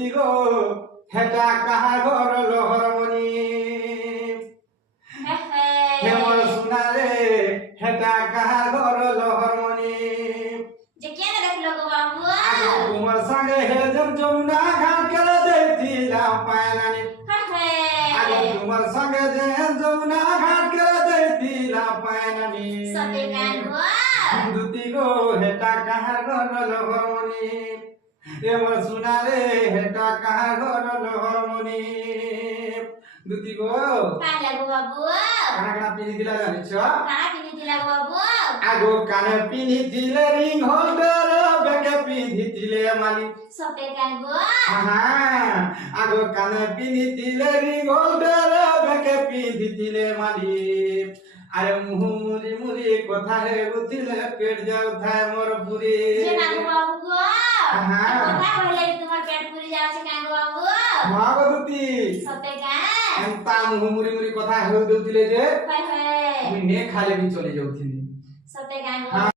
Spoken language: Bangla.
দুতি গো হেটা কাহা ঘর লহরমণি হেমর সোনারে হেটা কাহা ঘর লহরমণি যে কেন দেখলো গো বাবু তোমার সঙ্গে হে যমুনা ঘাট করে দেখছিলাম পায়নানি তোমার সঙ্গে যে যমুনা ঘাট করে দেখছিলাম পায়নানি সতে গান গো দুতি গো হেটা কাহা ঘর লহরমণি হেমর সোনারে হেটা কাহা ঘর লহরমণি দুতি গো কালা গো বাবু কানা কানা পিনি দিলা জানিছ কানা পিনি দিলা গো বাবু আগো কানে পিনি দিলে রিং হোল্ডার বেকে পিনি দিলে মালি সতে গান গো আগো কানে পিনি দিলে রিং হোল্ডার বেকে পিনি দিলে মালি আরে মুহু মুরি মুরি কথা হে বুঝিলে পেট যাও থায় মোর পুরি যে না গো বাবু গো কথা কইলে তোমার পেট পুরি যাচ্ছে কেন গো বাবু মহাগতি সতে গান এন্তা মুহু মুরি মুরি কথা হে দেউতিলে যে হায় হায় আমি নে খালে বি চলে যাউথিনি সতে গান গো